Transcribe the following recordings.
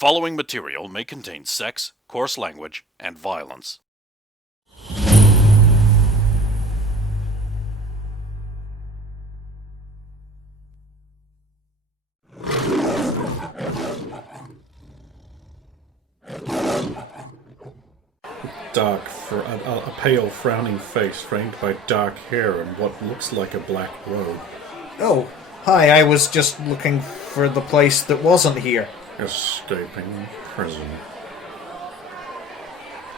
following material may contain sex, coarse language, and violence. A pale, frowning face framed by dark hair and what looks like a black robe. Oh, hi, I was just looking for the place that wasn't here. Escaping prison.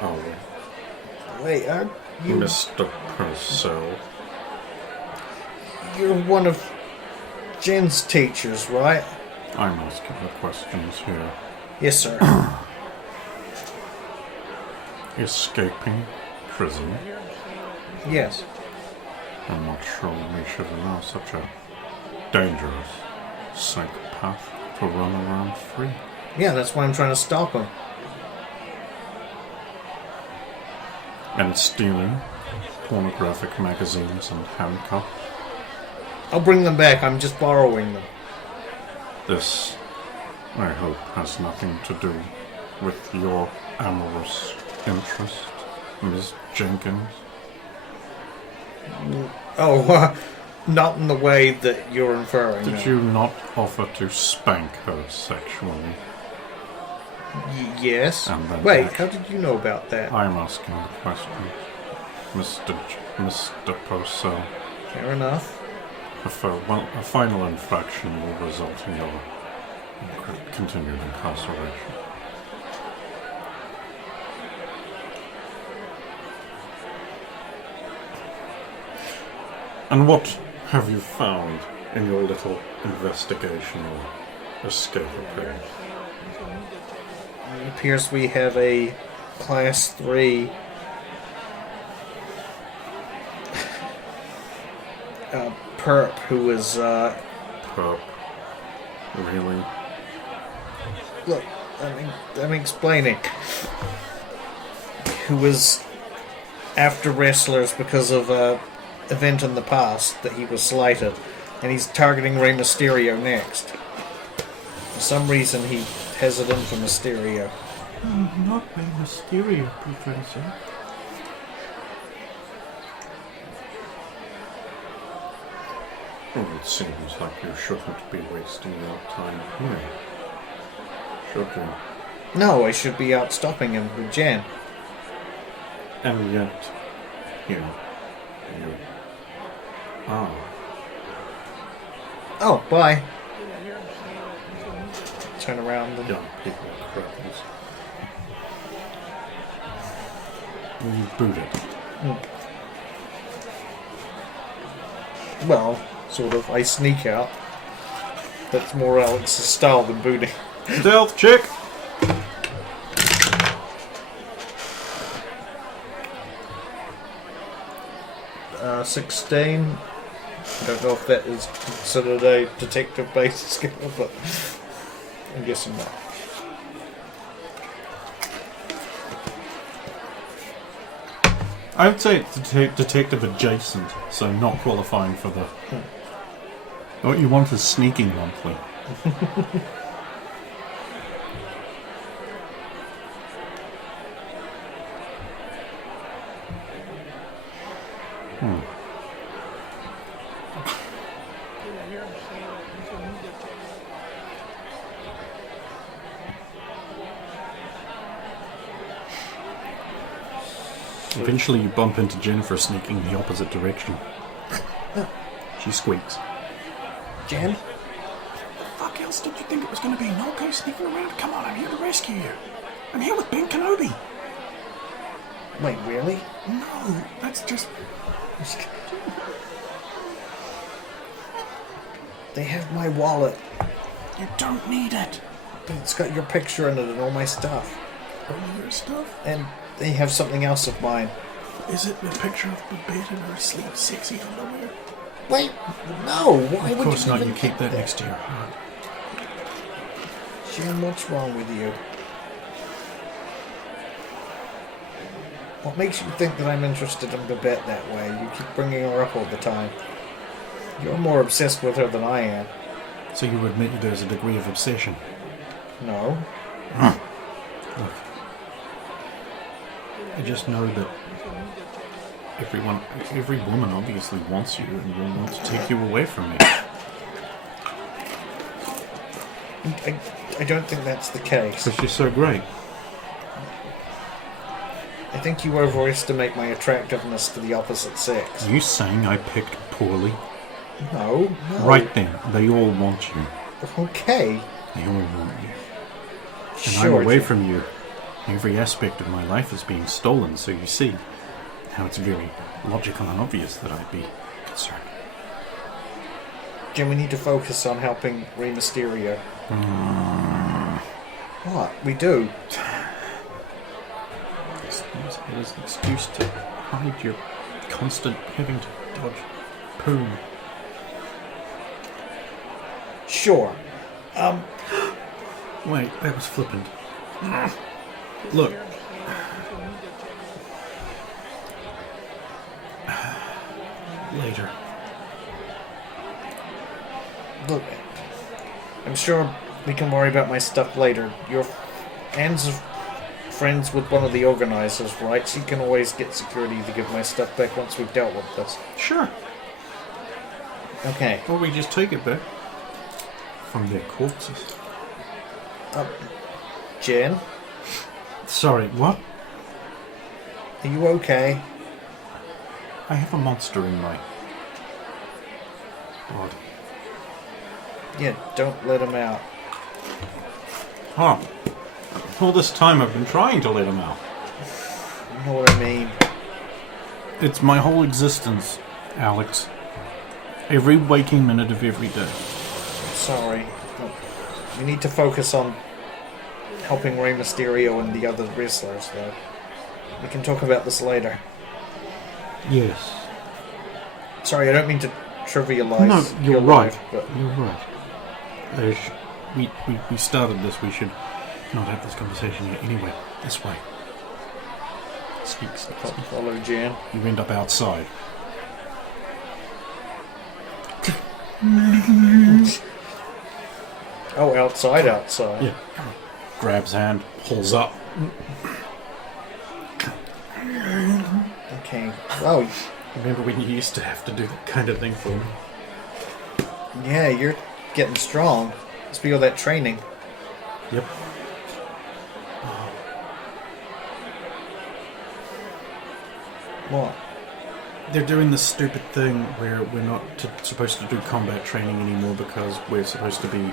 Oh. Wait, are you... Mr. Purcell. You're one of Jen's teachers, right? I'm asking the questions here. Yes, sir. Escaping prison? Yes. I'm not sure we should allow such a dangerous psychopath to run around free. Yeah, that's why I'm trying to stop him. And stealing pornographic magazines and handcuffs. I'll bring them back, I'm just borrowing them. This, I hope, has nothing to do with your amorous interest, Miss Jenkins. Oh, not in the way that you're inferring. Did you not offer to spank her sexually? Yes. Wait, how did you know about that? I'm asking the question, Mr. Purcell. Fair enough. A final infraction will result in your continued incarceration. And what have you found in your little investigation or escape appearance? It appears we have a Class 3 perp who is, Perp? Really? Look, I'm explaining. Who was after wrestlers because of a event in the past that he was slighted, and he's targeting Rey Mysterio next. For some reason, he has it in for Mysterio. Not Rey Mysterio, Professor. Well, it seems like you shouldn't be wasting your time here. Should you? No, I should be out stopping him with Jen. And yet, you are. Oh, bye. Turn around and... Young people are cripples. You booted. Well, sort of. I sneak out. That's more Alex's style than booting. Stealth chick! 16. I don't know if that is considered a detective-based skill, but I'm guessing not. I would say it's detective adjacent, so not qualifying for the... What you want is sneaking monthly. Eventually you bump into Jennifer sneaking in the opposite direction. She squeaks. Jen? What the fuck else did you think it was going to be? No guy sneaking around? Come on, I'm here to rescue you. I'm here with Ben Kenobi. Wait, really? No, that's just... They have my wallet. You don't need it. But it's got your picture in it and all my stuff. All your stuff? And they have something else of mine. Is it a picture of Babette in her sleek, sexy underwear? Wait, no. Why would you? Of course not, even you keep that think next to your heart. Jen, what's wrong with you? What makes you think that I'm interested in Babette that way? You keep bringing her up all the time. You're more obsessed with her than I am. So you admit there's a degree of obsession? No. Look, I just know that every woman obviously wants you and will want to take you away from me. I don't think that's the case. Because you're so great. I think you overestimate my attractiveness to the opposite sex. Are you saying I picked poorly? No. Right then, they all want you. Okay. They all want you. And Sure, I'm away Jim. from you. Every aspect of my life is being stolen, so you see how it's very logical and obvious that I'd be concerned. Jim, we need to focus on helping Rey Mysterio. What? We do. Use it as an excuse to hide your constant having to dodge poo. Sure. Wait, that was flippant. Look. Later. Look, I'm sure we can worry about my stuff later. Your Anne's friends with one of the organizers, right? She can always get security to give my stuff back once we've dealt with this. Sure. Okay. Or we just take it back from their corpses. Jen, Sorry, what? are you okay? I have a monster in my body. Yeah, don't let him out. Huh. All this time I've been trying to let him out. You know what I mean? It's my whole existence, Alex. Every waking minute of every day. Sorry. Look, we need to focus on helping Rey Mysterio and the other wrestlers, though. We can talk about this later. Yes. Sorry, I don't mean to trivialize. No, you're your right. life, but You're right. We started this. We should not have this conversation yet. Anyway, this way. Sneak. follow Jan. You end up outside. Oh, outside. Yeah. Grabs hand, pulls up. Okay. Well, Remember when you used to have to do that kind of thing for me? yeah, you're getting strong. Must be all that training. Yep. What? They're doing this stupid thing where we're not supposed to do combat training anymore because we're supposed to be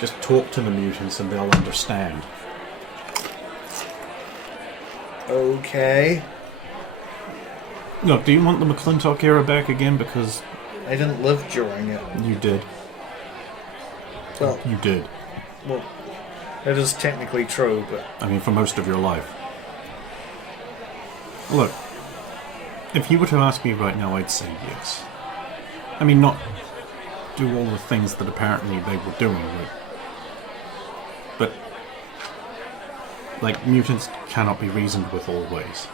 just talk to the mutants and they'll understand. Okay. Look, do you want the McClintock era back again? Because I didn't live during it. you did. Well, You did. well, that is technically true, but I mean, for most of your life. Look, if you were to ask me right now, I'd say yes. I mean, not do all the things that apparently they were doing, but like, mutants cannot be reasoned with always.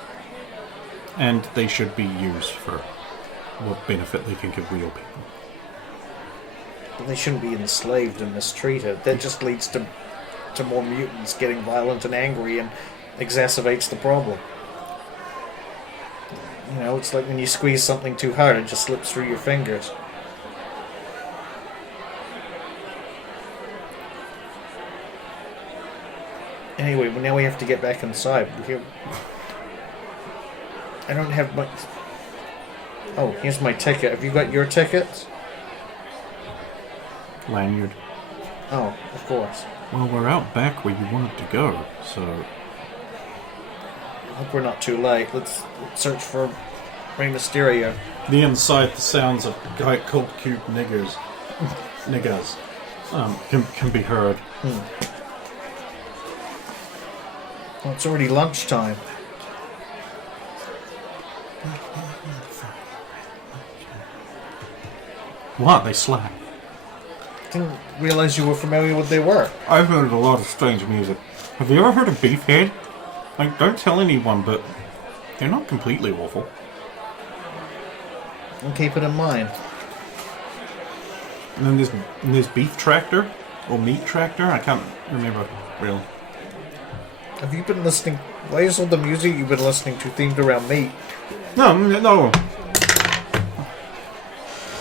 And they should be used for what benefit they can give real people. they shouldn't be enslaved and mistreated. That just leads to more mutants getting violent and angry and exacerbates the problem. You know, it's like when you squeeze something too hard, it just slips through your fingers. Anyway, well, now we have to get back inside. I don't have my... Oh, here's my ticket. Have you got your tickets? Lanyard. Oh, of course. Well, we're out back where you wanted to go, so... I hope we're not too late. Let's search for Rey Mysterio. The inside, the sounds of cold cube niggers can be heard. Well, it's already lunchtime. What? They slap. Didn't realize you were familiar with their work. I've heard a lot of strange music. Have you ever heard of Beefhead? Like, don't tell anyone, but they're not completely awful. I'll keep it in mind. And then there's Beef Tractor, or Meat Tractor. I can't remember really. Have you been listening? Why is all the music you've been listening to themed around me? No.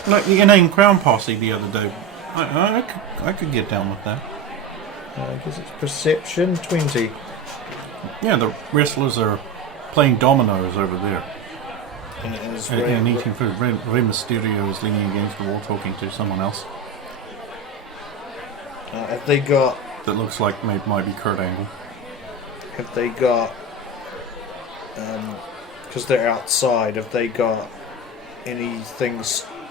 Like the Inane Crown Posse the other day. I could get down with that. I guess it's Perception 20. Yeah, the wrestlers are playing dominoes over there. And eating food. Rey Mysterio is leaning against the wall talking to someone else. Have they got... That looks like might be Kurt Angle. Have they got... because they're outside, have they got anything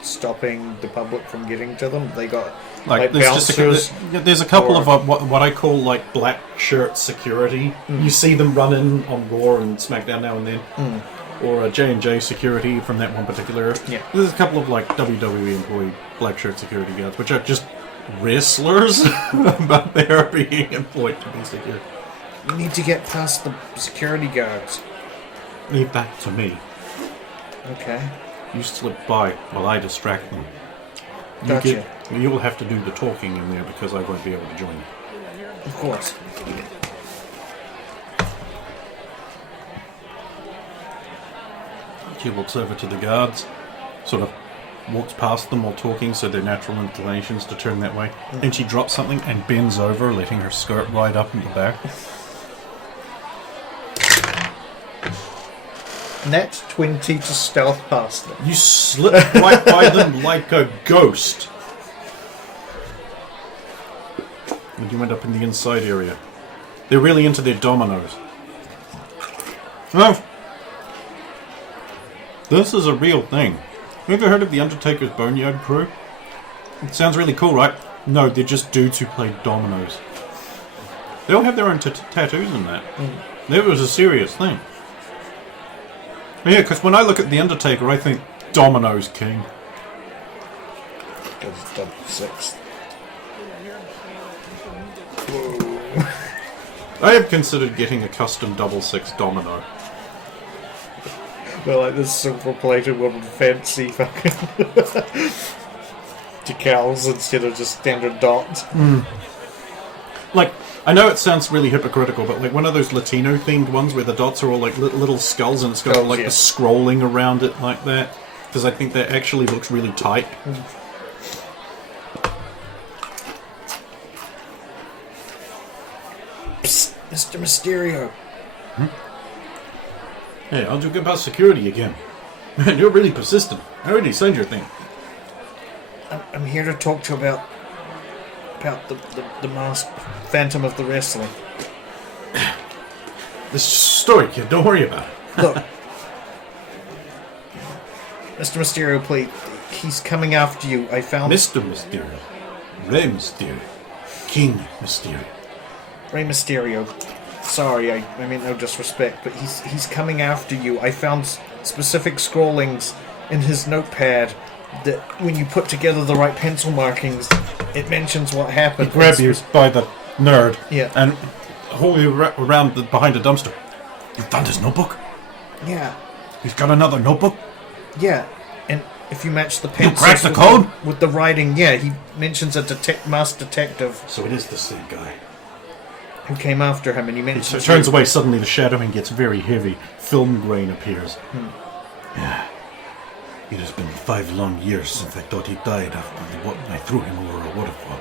stopping the public from getting to them? They got... Like bouncers? There's a couple of what I call like black shirt security. You see them running on Raw and SmackDown now and then. Or J&J security from that one particular... Yeah. There's a couple of like WWE employee black shirt security guards, which are just wrestlers, but they're being employed to be secure. You need to get past the security guards. Leave that to me. Okay. You slip by while I distract them. Gotcha. You'll have to do the talking in there because I won't be able to join you. Of course. She walks over to the guards, sort of walks past them while talking, so their natural inclinations to turn that way. And she drops something and bends over, letting her skirt ride up in the back. Net 20 to stealth past them. You slip right by them like a ghost. And you end up in the inside area. They're really into their dominoes. No. This is a real thing. Have you ever heard of the Undertaker's Boneyard Crew? It sounds really cool, right? No, they're just dudes who play dominoes. They all have their own tattoos and that. It was a serious thing. Yeah, because when I look at the Undertaker, I think Domino's King. That's double six. I have considered getting a custom double six domino. Well, like this silver-plated one with fancy fucking decals instead of just standard dots. Like, I know it sounds really hypocritical, but like one of those Latino-themed ones where the dots are all like little skulls and it's got like the scrolling around it like that. Because I think that actually looks really tight. Psst, Mr. Mysterio. Hey, how'd you get past security again? Man, you're really persistent. I already signed your thing. I'm here to talk to you about the masked Phantom of the Wrestling. This story, kid. Don't worry about it. Look, Mr. Mysterio, please. He's coming after you. I found Mr. Mysterio. Rey Mysterio. King Mysterio. Rey Mysterio. Sorry, I mean no disrespect, but he's coming after you. I found specific scrollings in his notepad that when you put together the right pencil markings, it mentions what happened. He grabbed you by the nerd and hold you around behind a dumpster. You found his notebook? Yeah. He's got another notebook? Yeah, and if you match the pencils... You cracked the code? With the writing, yeah, he mentions a masked detective. So it is the same guy. Who came after him, and he mentions... He turns away, suddenly the shadowing gets very heavy. Film grain appears. Yeah. It has been 5 long years since I thought he died after I threw him over a waterfall.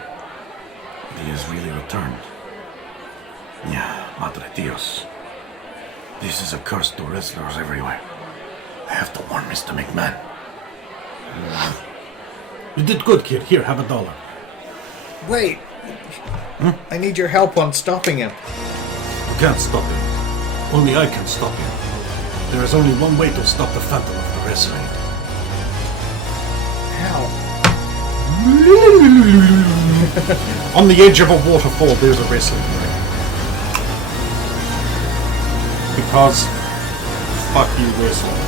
But he has really returned. Yeah, Madre Dios. This is a curse to wrestlers everywhere. I have to warn Mr. McMahon. You did good, kid. Here, have $1. Wait. I need your help on stopping him. You can't stop him. Only I can stop him. There is only one way to stop the Phantom of the Wrestling. How? On the edge of a waterfall, there's a wrestling ring. Because, fuck you, wrestling.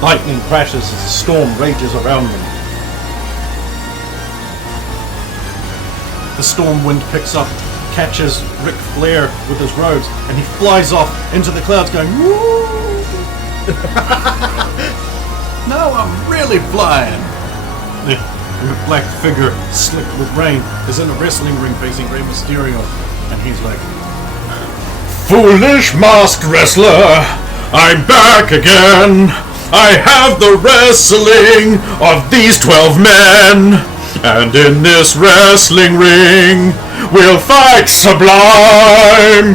Lightning crashes as a storm rages around them. The storm wind picks up, catches Ric Flair with his robes, and he flies off into the clouds going, woo! Now I'm really flying! The black figure, slick with rain, is in a wrestling ring facing Rey Mysterio, and he's like, Foolish masked wrestler, I'm back again. I have the wrestling of these 12 men. And in this wrestling ring, we'll fight sublime.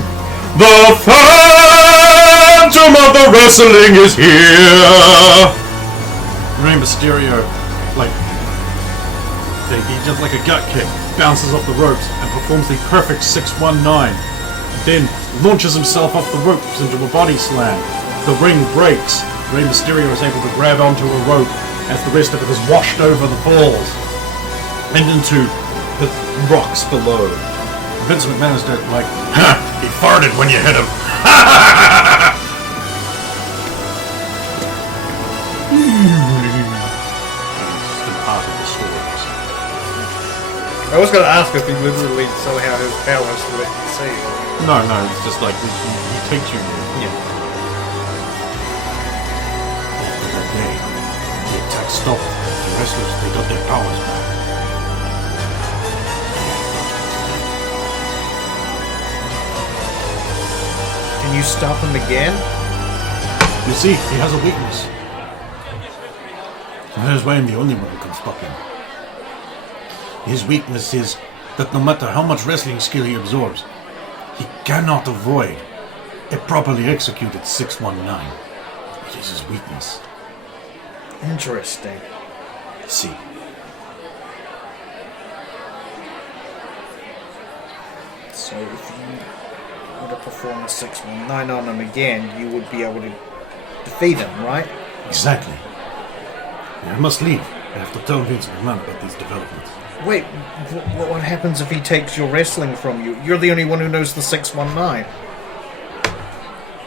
The phantom of the wrestling is here. Rey Mysterio, he does like a gut kick, bounces off the ropes, and performs the perfect 619. Then launches himself off the ropes into a body slam. The ring breaks. Rey Mysterio is able to grab onto a rope as the rest of it is washed over the falls and into the rocks below. Vince McMahon is like, ha! He farted when you hit him. It's part of the stories. I was going to ask if he literally somehow his powers to let you see. No, it's just like he takes you. Yeah. After that day, the attack stopped. The wrestlers, they got their powers back. Can you stop him again? You see, he has a weakness. And that is why I'm the only one who can stop him. His weakness is that no matter how much wrestling skill he absorbs, he cannot avoid a properly executed 619. It is his weakness. Interesting. See. So if you were to perform a 619 on him again, you would be able to defeat him, right? Exactly. I must leave. I have to tell Vince McMahon about these developments. Wait, what happens if he takes your wrestling from you? You're the only one who knows the 619.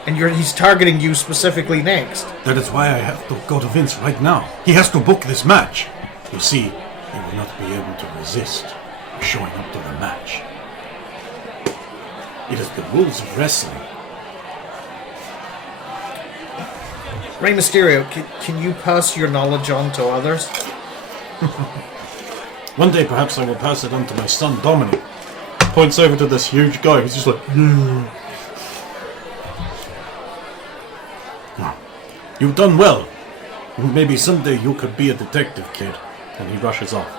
And he's targeting you specifically next. That is why I have to go to Vince right now. He has to book this match. You see, he will not be able to resist showing up to the match. It is the rules of wrestling. Rey Mysterio, can you pass your knowledge on to others? One day perhaps I will pass it on to my son Dominic. Points over to this huge guy who's just like, You've done well. Maybe someday you could be a detective, kid. And he rushes off.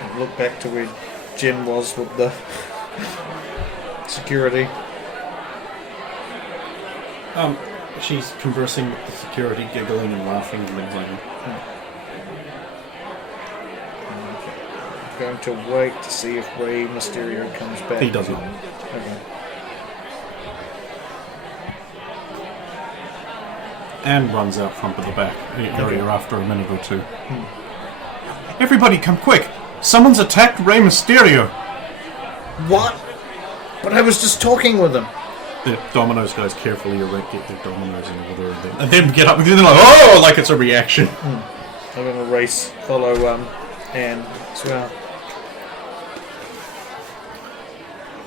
And look back to where Jen was with the security. She's conversing with the security, giggling and laughing and things like that. I'm going to wait to see if Rey Mysterio comes back. He does not. Okay. And runs out front of the back area after a minute or two. Everybody come quick! Someone's attacked Rey Mysterio! What? But I was just talking with him. The Domino's guys carefully get their Domino's in order and then get up and they're like, oh! Like it's a reaction. I'm going to follow Anne as well.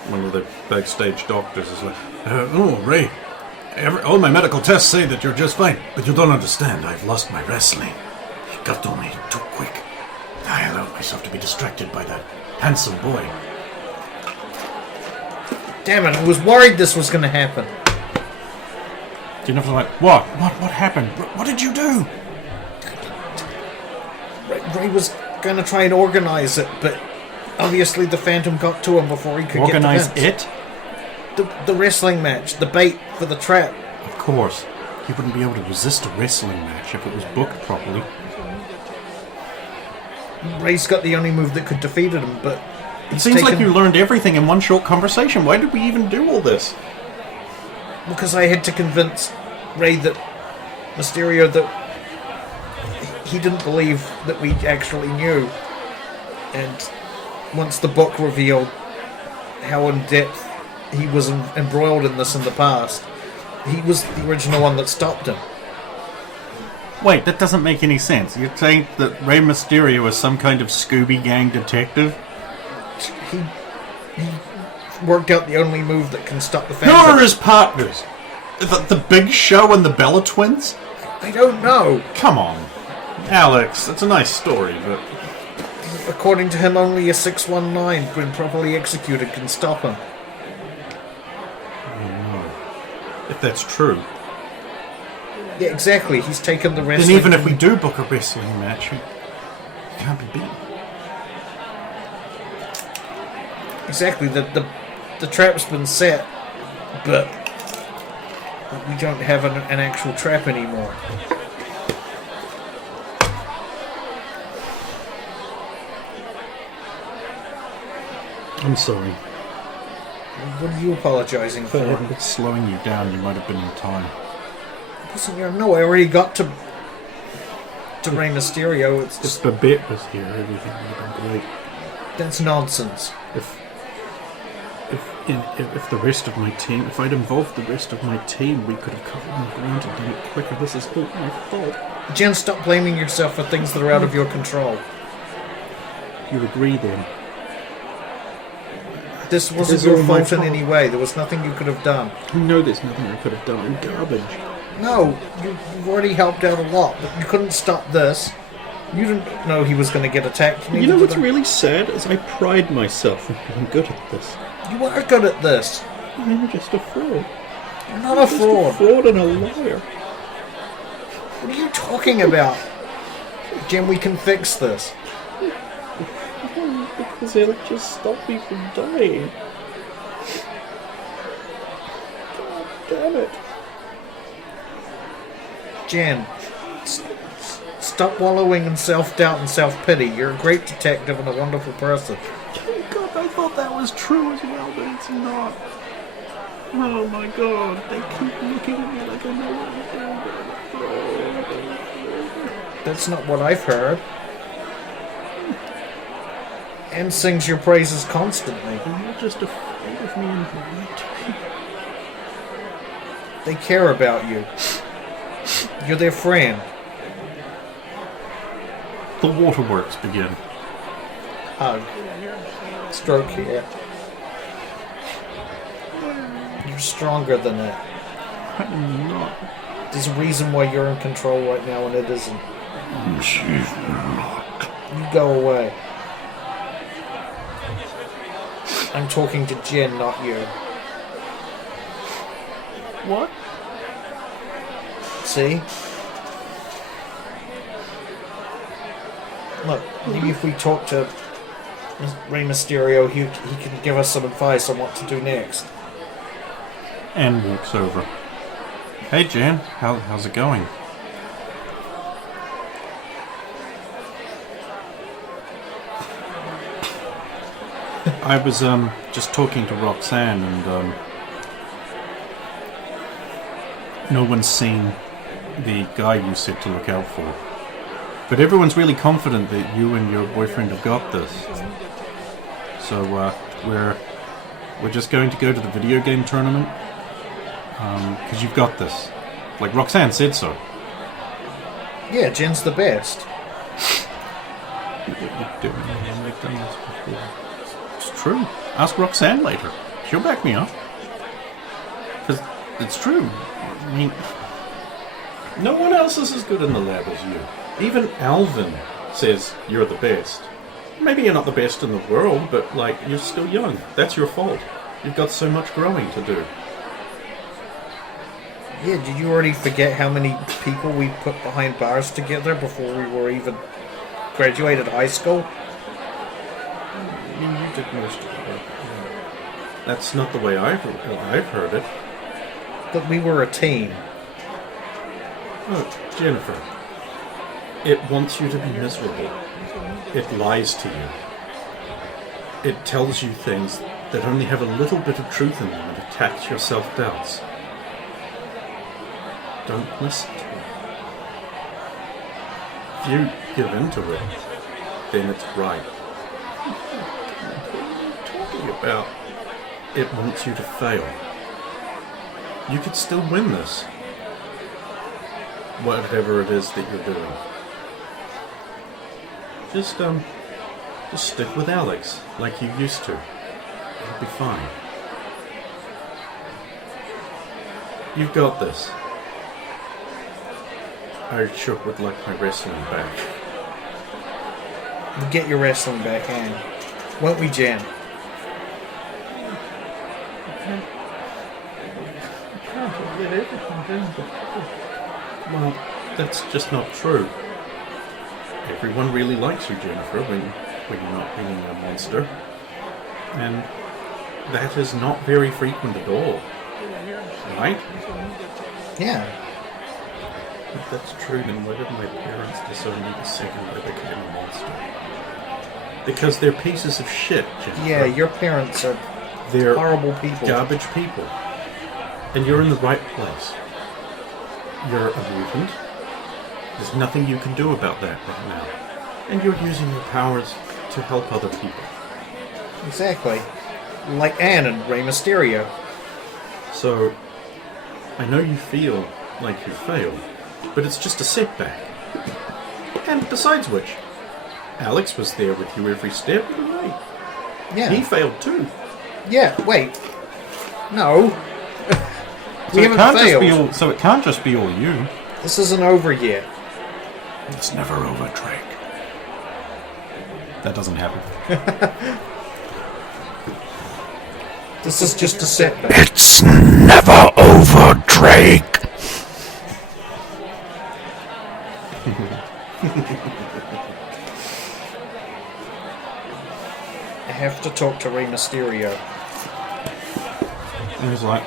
One of the backstage doctors is like, oh, Ray, all my medical tests say that you're just fine, but you don't understand. I've lost my wrestling. It got to me too quick. I allowed myself to be distracted by that handsome boy. Damn it, I was worried this was going to happen. You know, like, what? What happened? What did you do? Ray was going to try and organise it, but obviously the Phantom got to him before he could Organize get to Vince. it? The wrestling match, the bait for the trap. Of course. He wouldn't be able to resist a wrestling match if it was booked properly. Ray's got the only move that could defeat him, but It seems like you learned everything in one short conversation. Why did we even do all this? Because I had to convince Ray that Mysterio that he didn't believe that we actually knew. And once the book revealed how in depth he was embroiled in this in the past, he was the original one that stopped him. Wait, that doesn't make any sense. You're saying that Rey Mysterio is some kind of Scooby Gang detective? He worked out the only move that can stop the Who Phantom. are his partners? The Big Show and the Bella Twins? I don't know. Come on. Alex, that's a nice story, but... according to him, only a 619, when properly executed, can stop him. Oh no. If that's true, Yeah, exactly. He's taken the wrestling. then even if we do book a wrestling match, he can't be beaten. Exactly. The trap's been set, but we don't have an actual trap anymore. I'm sorry. What are you apologising If I for? hadn't been slowing you down, you might have been in time. Listen, no, I already got to Rey Mysterio. It's If just Babette was here, everything would have been great. that's nonsense. If the rest of my team, if I'd involved the rest of my team, we could have covered my ground and done it quicker. This is all my fault. Jen, stop blaming yourself for things that are out of your control. You agree then? This wasn't is your all my fault in fault. any way. There was nothing you could have done. I know there's nothing I could have done. I'm garbage. No, you've already helped out a lot, but you couldn't stop this. You didn't know he was going to get attacked. You know what's really sad is I pride myself in being good at this. You were good at this. I'm just a fraud. You're not a fraud. Just a fraud and a liar. What are you talking about? Jim, we can fix this. Because it'll just stop me from dying. God damn it. Jen, stop wallowing in self-doubt and self-pity. You're a great detective and a wonderful person. Oh God, I thought that was true as well, but it's not. Oh my God, they keep looking at me like I know what I'm doing. That's not what I've heard. And sings your praises constantly. They're just afraid of me in the right way. They care about you. You're their friend. The waterworks begin. Hug. Stroke here. You're stronger than that. I'm not. There's a reason why you're in control right now and it isn't. She's not. You go away. I'm talking to Jen, not you. What? See? Look, maybe if we talk to Rey Mysterio, he can give us some advice on what to do next. Anne walks over. Hey Jan, how's it going? I was just talking to Roxanne and no one's seen the guy you said to look out for. But everyone's really confident that you and your boyfriend have got this. So we're just going to go to the video game tournament because you've got this. Like Roxanne said so. Yeah, Jen's the best. What you're doing, I've done this before. It's true. Ask Roxanne later. She'll back me up. Because it's true. I mean, no one else is as good in the lab as you. Even Alvin says you're the best. Maybe you're not the best in the world, but, like, you're still young. That's your fault. You've got so much growing to do. Yeah, did you already forget how many people we put behind bars together before we were even graduated high school? I mean, you did most of the work. That's not the way I've heard it. But we were a team. Oh, Jennifer. It wants you to be miserable. It lies to you. It tells you things that only have a little bit of truth in them and attacks your self-doubts. Don't listen to it. If you give in to it, then it's right. What are you talking about? It wants you to fail. You could still win this. Whatever it is that you're doing. Just stick with Alex, like you used to. It'll be fine. You've got this. I sure would like my wrestling back. We'll get your wrestling back in. Won't we, Jen? Well, that's just not true. Everyone really likes you, Jennifer, when you're not being a monster. And that is not very frequent at all. Right? Yeah. If that's true, then why did my parents disown me the second I became a monster? Because they're pieces of shit, Jennifer. Yeah, your parents are They're horrible people. garbage people. And you're in the right place. You're a mutant. There's nothing you can do about that right now. And you're using your powers to help other people. Exactly. Like Anne and Rey Mysterio. So, I know you feel like you failed, but it's just a setback. And besides which, Alex was there with you every step of the way. Yeah. He failed too. Yeah, wait. No. So We it haven't can't just failed. be all. So it can't just be all you. This isn't over yet. It's never over, Drake. That doesn't happen. This is just a setback. It's never over, Drake. I have to talk to Rey Mysterio. And he's like,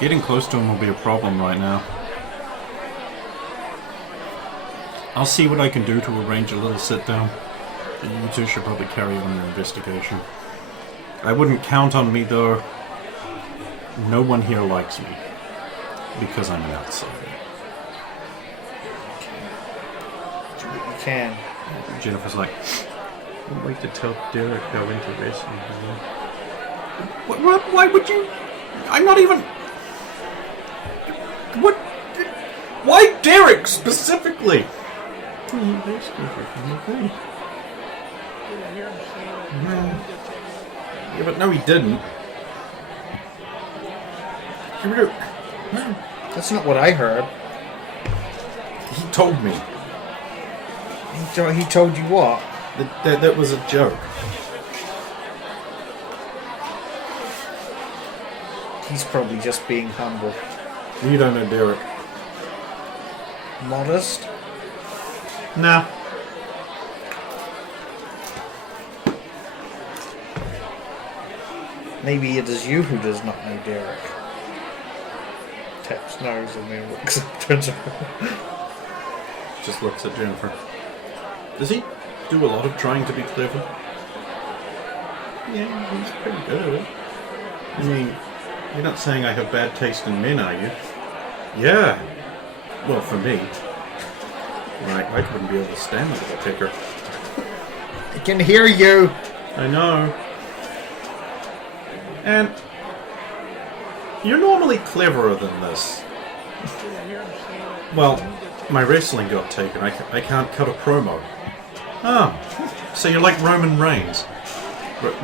getting close to him will be a problem right now. I'll see what I can do to arrange a little sit down. You two should probably carry on your investigation. I wouldn't count on me though. No one here likes me. Because I'm an outsider. Do what you can. Jennifer's like, I'd like to tell Derek how into wrestling he is. What? Why would you? I'm not even... What? Why Derek specifically? He rescued her from the thing. Yeah, but no, he didn't. That's not what I heard. He told me. He told you what? That was a joke. He's probably just being humble. You don't know Derek. Modest? Nah. Maybe it is you who does not know Derek. Taps nose and then looks up, turns around. Just looks at Jennifer. Does he do a lot of trying to be clever? Yeah, he's pretty good at it. I mean, you're not saying I have bad taste in men, are you? Yeah. Well, for me. Right, I wouldn't be able to stand the little ticker. I can hear you! I know. And you're normally cleverer than this. Well, my wrestling got taken. I can't cut a promo. Oh, so you're like Roman Reigns.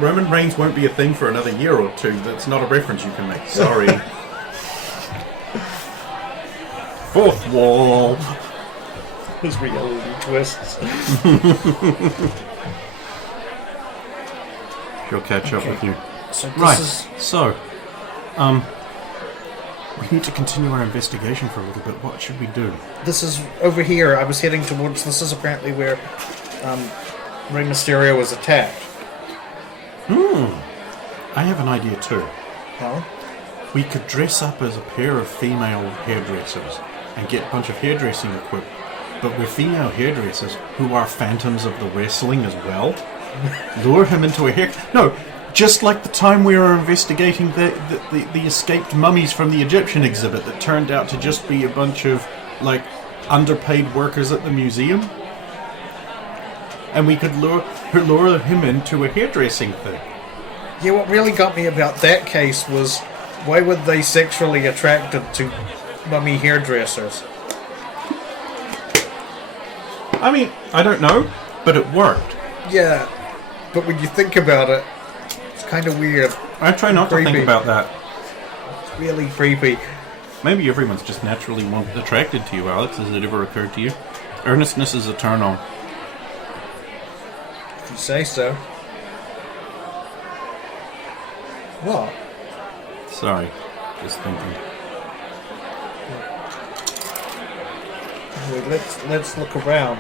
Roman Reigns won't be a thing for another year or two. That's not a reference you can make. Sorry. Fourth wall. His reality twists. She'll catch up with you. So this Right. is... So, we need to continue our investigation for a little bit. What should we do? This is over here. I was heading towards... This is apparently where Rey Mysterio was attacked. I have an idea too. Oh? We could dress up as a pair of female hairdressers and get a bunch of hairdressing equipment. But we're female hairdressers who are phantoms of the wrestling as well. Lure him into a hair... No, just like the time we were investigating the escaped mummies from the Egyptian exhibit that turned out to just be a bunch of, like, underpaid workers at the museum. And we could lure him into a hairdressing thing. Yeah, what really got me about that case was why were they sexually attracted to mummy hairdressers? I mean, I don't know, but it worked. Yeah, but when you think about it, it's kind of weird. I try not to think Creepy. about that. It's really creepy. Maybe everyone's just naturally attracted to you, Alex. Has it ever occurred to you? Earnestness is eternal. If you say so. What? Sorry, just thinking. Wait, let's look around.